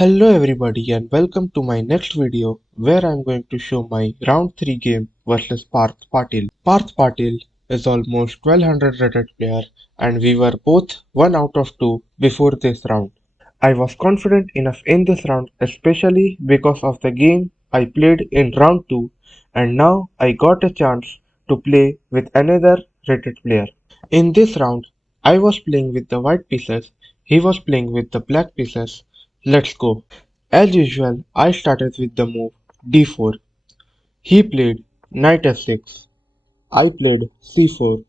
Hello everybody and welcome to my next video where I'm going to show my round 3 game versus Parth Patil. Parth Patil is almost 1200 rated player and we were both 1 out of 2 before this round. I was confident enough in this round especially because of the game I played in round 2 and now I got a chance to play with another rated player. In this round, I was playing with the white pieces, he was playing with the black pieces. Let's go. As usual, I started with the move d4. He played knight f6. I played c4,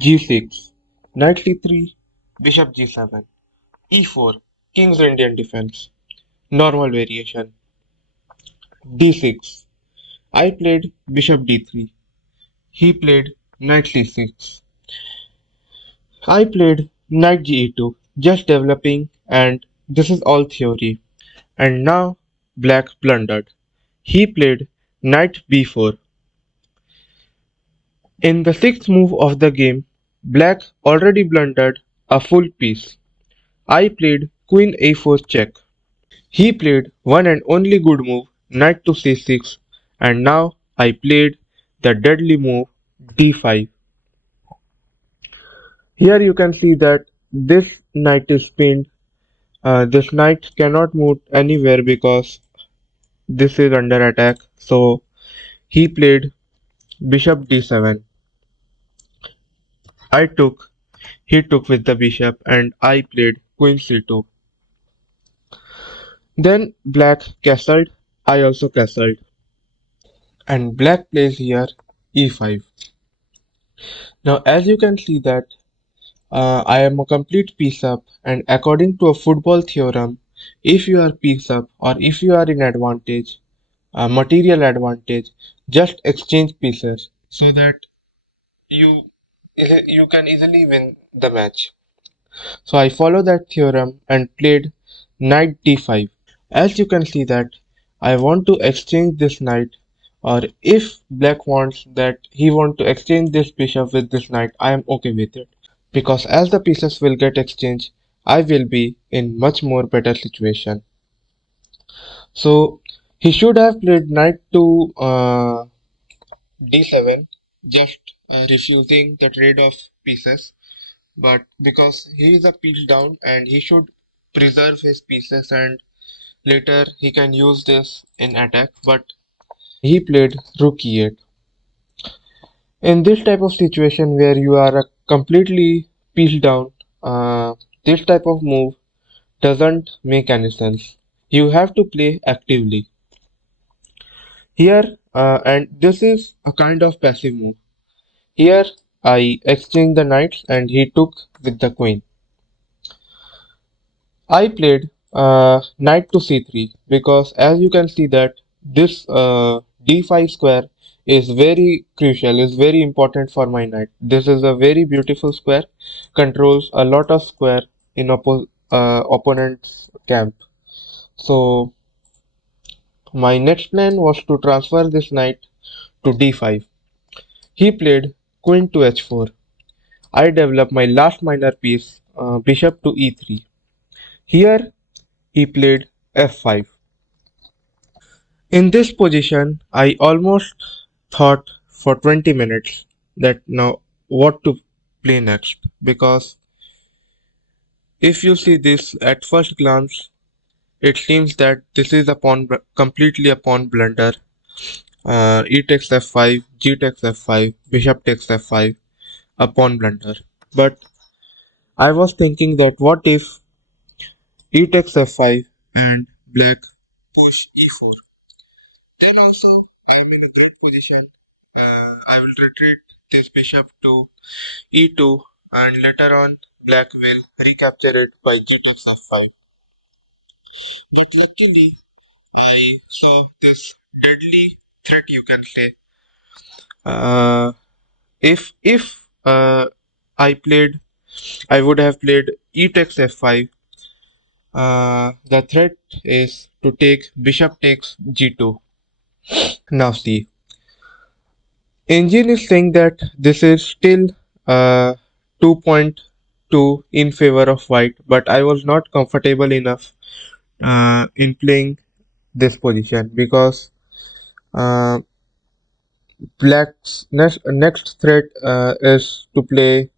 g6, knight c3, bishop g7, e4, king's Indian defense, normal variation, d6. I played bishop d3. He played knight c6. I played knight ge2, just developing, and this is all theory. And now black blundered. He played knight b4. In the sixth move of the game, black already blundered a full piece. I played queen a4 check. He played one and only good move, knight to c6, and now I played the deadly move d5. Here you can see that this knight is pinned. This knight cannot move anywhere because this is under attack. So he played bishop d7. I took, he took with the bishop, and I played queen c2. Then black castled, I also castled, and black plays here e5. Now as you can see that I am a complete piece up, and according to a football theorem, if you are piece up or if you are in advantage, material advantage, just exchange pieces so that you you can easily win the match. So I follow that theorem and played knight d5. As you can see that I want to exchange this knight, or if black wants that he want to exchange this bishop with this knight, I am okay with it. Because as the pieces will get exchanged, I will be in much more better situation. So he should have played knight to d7, just refusing the trade of pieces. But because he is a piece down and he should preserve his pieces and later he can use this in attack, but he played rook e8. In this type of situation where you are completely piece down, this type of move doesn't make any sense. You have to play actively here, and this is a kind of passive move. Here I exchanged the knights and he took with the queen. I played knight to c3 because as you can see that this d5 square is very crucial, is very important for my knight. This is a very beautiful square, controls a lot of square in opponent's camp. So my next plan was to transfer this knight to d5. He played queen to h4. I developed my last minor piece, bishop to e3. Here he played f5. In this position, I almost thought for 20 minutes that now what to play next, because if you see this at first glance, it seems that this is a completely a pawn blunder. E takes f5, g takes f5, bishop takes f5, a pawn blunder. But I was thinking that what if e takes f5 and black push e4? Then also I am in a great position. I will retreat this bishop to e2 and later on black will recapture it by g takes f5. But luckily I saw this deadly threat, you can say. If I would have played e takes f5. The threat is to take bishop takes g2. Now see, engine is saying that this is still 2.2 in favor of white, but I was not comfortable enough in playing this position because uh, black's next threat is to play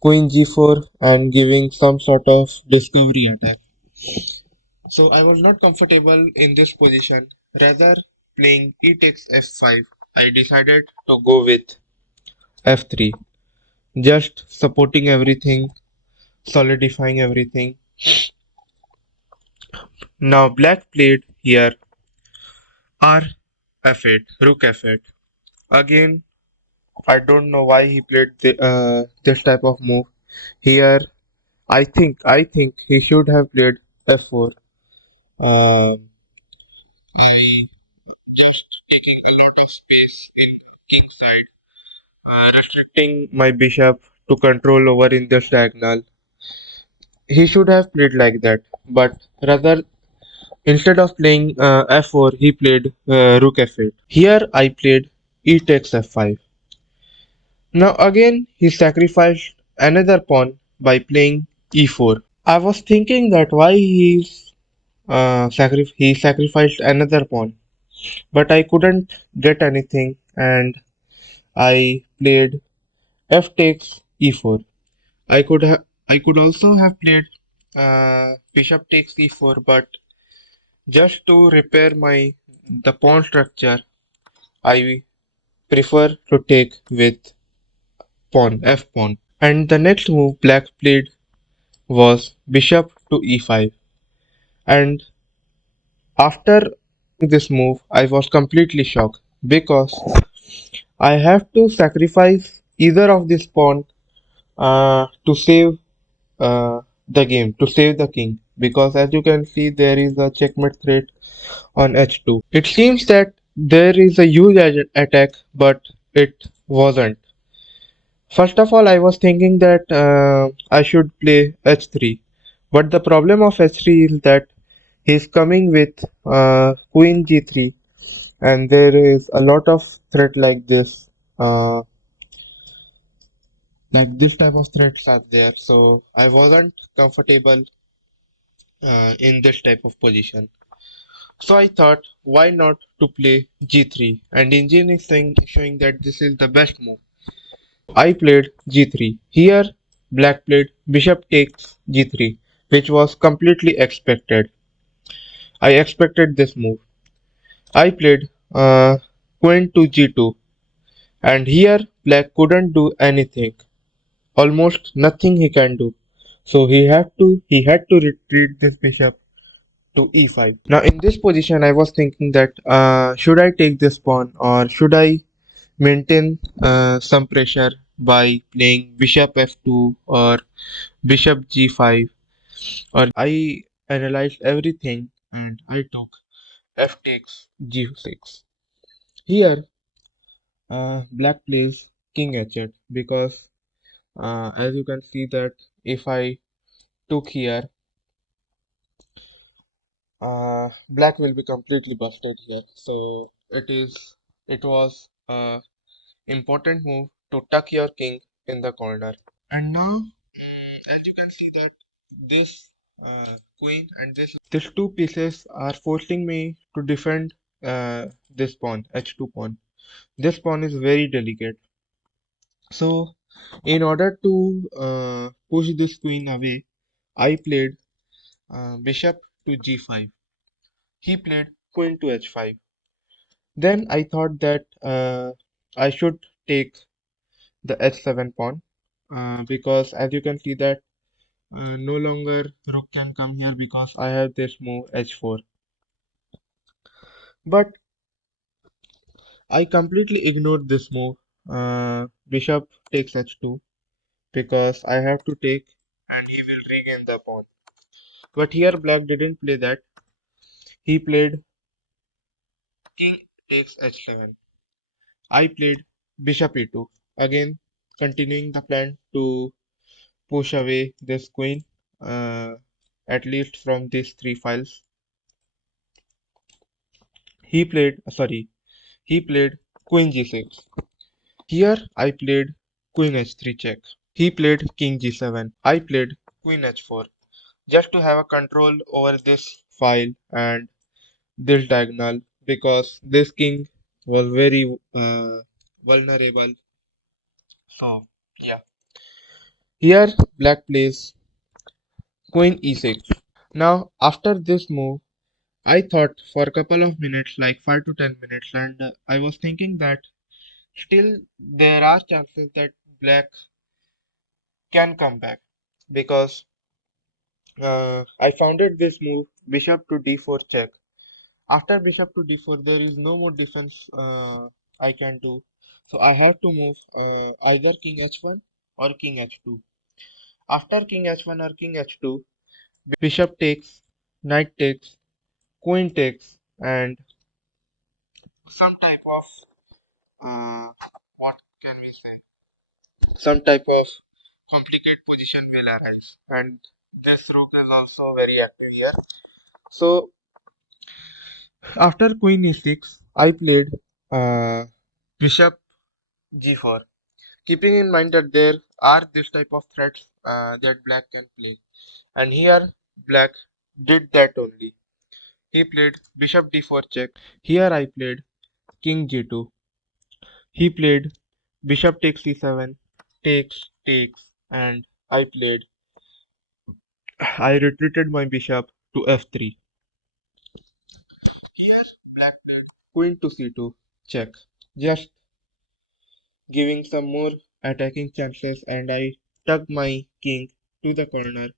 queen g4 and giving some sort of discovery attack. So I was not comfortable in this position. Rather playing e takes f5, I decided to go with f3, just supporting everything, solidifying everything. Now black played here r f8, rook f8. Again, I don't know why he played this type of move. Here, I think he should have played f4. Um, I just taking a lot of space in king side, restricting my bishop to control over in this diagonal. He should have played like that, but rather instead of playing f4, he played rook f8. Here I played e takes f5. Now again he sacrificed another pawn by playing e4. I was thinking that why he sacrificed another pawn, but I couldn't get anything, and I played f takes e4. I could also have played bishop takes e4, but just to repair the pawn structure, I prefer to take with f pawn. And the next move black played was bishop to e5. And after this move, I was completely shocked because I have to sacrifice either of this pawn to save the game, to save the king. Because as you can see, there is a checkmate threat on h2. It seems that there is a huge attack, but it wasn't. First of all, I was thinking that I should play h3. But the problem of h3 is that he's coming with queen g3, and there is a lot of threat uh, like this type of threats are there. So I wasn't comfortable in this type of position. So I thought, why not to play g3? And engine is showing that this is the best move. I played g3. Here, black played bishop takes g3, which was completely expected. I expected this move. I played queen to g2, and here black couldn't do anything. Almost nothing he can do. So he had to retreat this bishop to e5. Now in this position, I was thinking that should I take this pawn or should I maintain some pressure by playing bishop f2 or bishop g5, or I analyzed everything and I took f takes g6. Here black plays king h8 because as you can see that if I took here, black will be completely busted here. So it was a important move to tuck your king in the corner. And now, as you can see that this queen and this two pieces are forcing me to defend this pawn, h2 pawn. This pawn is very delicate. So, in order to push this queen away, I played bishop to g5. He played queen to h5. Then I thought that I should take the h7 pawn because as you can see that no longer rook can come here because I have this move h4. But I completely ignored this move. Bishop takes h2 because I have to take and he will regain the pawn. But here black didn't play that. He played king takes h7. I played bishop e2. Again, continuing the plan to push away this queen, at least from these three files. He played queen g6. Here I played queen h3 check. He played king g7. I played queen h4. just to have a control over this file and this diagonal because this king was very vulnerable. So yeah, here black plays queen e6. Now after this move, I thought for a couple of minutes, like 5 to 10 minutes, and I was thinking that still there are chances that black can come back because I founded this move bishop to d4 check. After bishop to d4, there is no more defense I can do. So I have to move either king h1 or king h2. After king h1 or king h2, bishop takes, knight takes, queen takes, and some type of what can we say? Some type of complicated position will arise, and this rook is also very active here. So after queen e6, I played uh, bishop g4, keeping in mind that there are this type of threats that black can play. And here black did that only. He played bishop d4 check. Here I played king g2. He played bishop takes c7, takes, and I played. I retreated my bishop to f3. Here black played queen to c2 check, just giving some more attacking chances, and I tugged my king to the corner,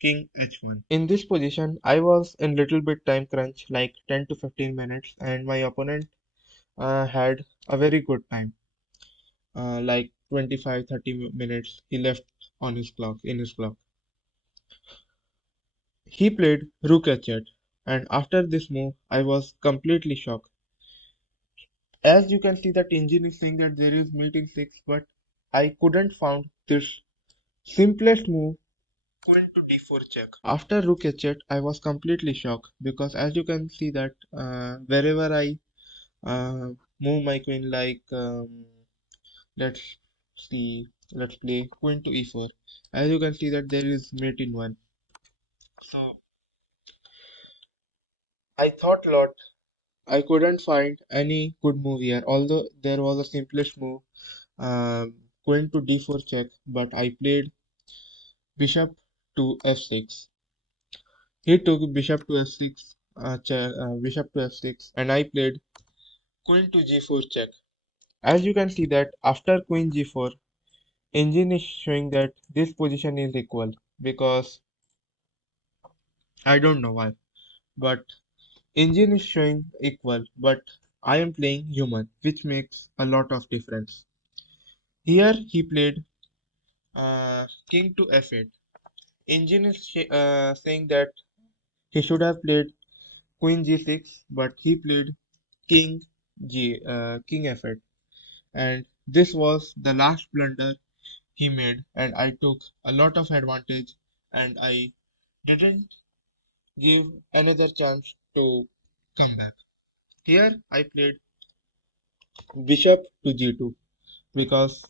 king h1. In this position, I was in little bit time crunch, like 10 to 15 minutes, and my opponent had a very good time, like 25-30 minutes he left on his clock, in his clock. He played rook h8, and after this move, I was completely shocked. As you can see, that engine is saying that there is mate in 6, but I couldn't found this simplest move, queen to d4 check. After rook h8, I was completely shocked because as you can see that wherever I move my queen, like let's see, let's play queen to e4. As you can see that there is mate in 1. So I thought a lot. I couldn't find any good move here, although there was a simplest move, queen to d4 check, but I played bishop to f6. He took bishop to f6, bishop to f6, and I played queen to g4 check. As you can see that after queen g4, engine is showing that this position is equal because I don't know why, but engine is showing equal, but I am playing human, which makes a lot of difference. Here he played king to f8. Engine is saying that he should have played queen g6, but he played king king f8, and this was the last blunder he made, and I took a lot of advantage, and I didn't give another chance to come back. Here I played bishop to g2 because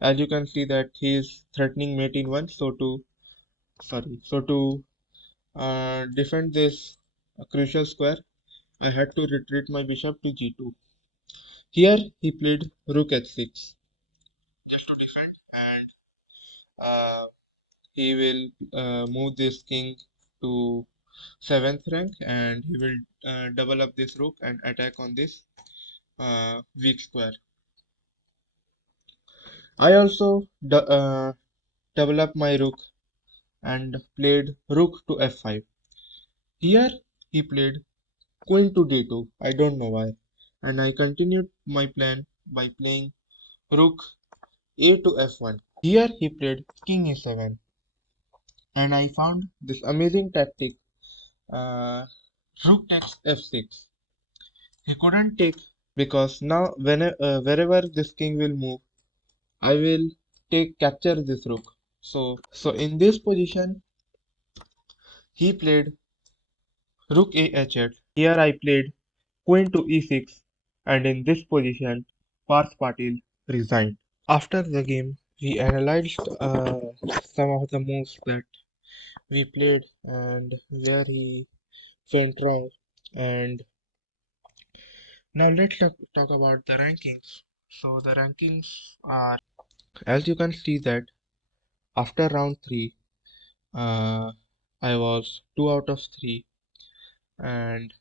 as you can see that he is threatening mate in 1, so to defend this crucial square, I had to retreat my bishop to g2. Here he played rook h6 just to defend, and he will move this king to 7th rank, and he will double up this rook and attack on this weak square. I also double up my rook and played rook to f5. Here he played queen to d2. I don't know why. And I continued my plan by playing rook a to f1. Here he played king e7, and I found this amazing tactic, uh, rook takes f6. He couldn't take because now wherever this king will move, I will take capture this rook. So in this position, he played rook a h8. Here I played queen to e6, and in this position, Parth Patil resigned. After the game, we analyzed some of the moves that we played and where he went wrong. And now let's talk about the rankings. So the rankings are, as you can see that after round 3, uh, I was 2 out of 3, and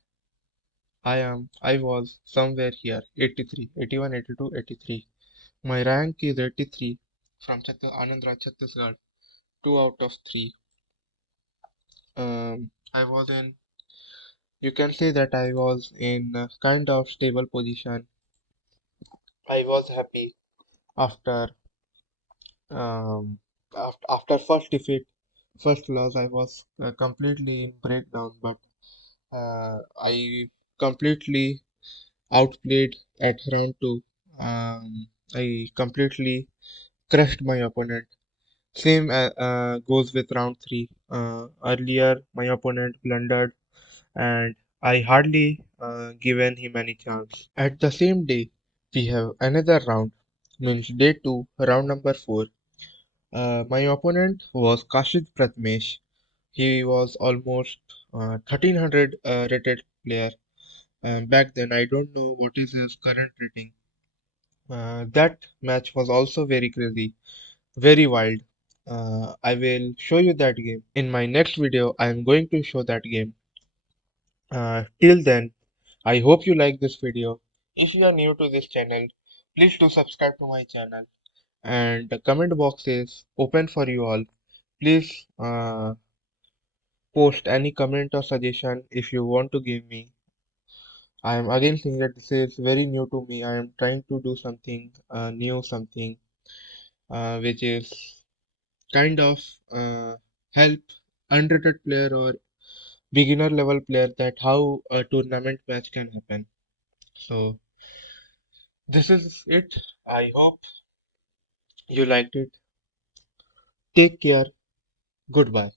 I was somewhere here, 83, 81, 82, 83. My rank is 83 from Anand Roy, Chhattisgarh, 2 out of 3. I was in, you can say that I was in a kind of stable position. I was happy after after first defeat, first loss. I was completely in breakdown, but I completely outplayed at round 2. I completely crushed my opponent. Same goes with round 3. Earlier, my opponent blundered, and I hardly given him any chance. At the same day, we have another round, means day 2, round number 4. My opponent was Kashid Pratmesh. He was almost 1300 rated player. Back then, I don't know what is his current rating. That match was also very crazy, very wild. I will show you that game. In my next video, I am going to show that game. Till then, I hope you like this video. If you are new to this channel, please do subscribe to my channel. And the comment box is open for you all. Please post any comment or suggestion if you want to give me. I am again saying that this is very new to me. I am trying to do something new, something which is kind of help unrated player or beginner level player that how a tournament match can happen. So this is it. I hope you liked it. Take care. Goodbye.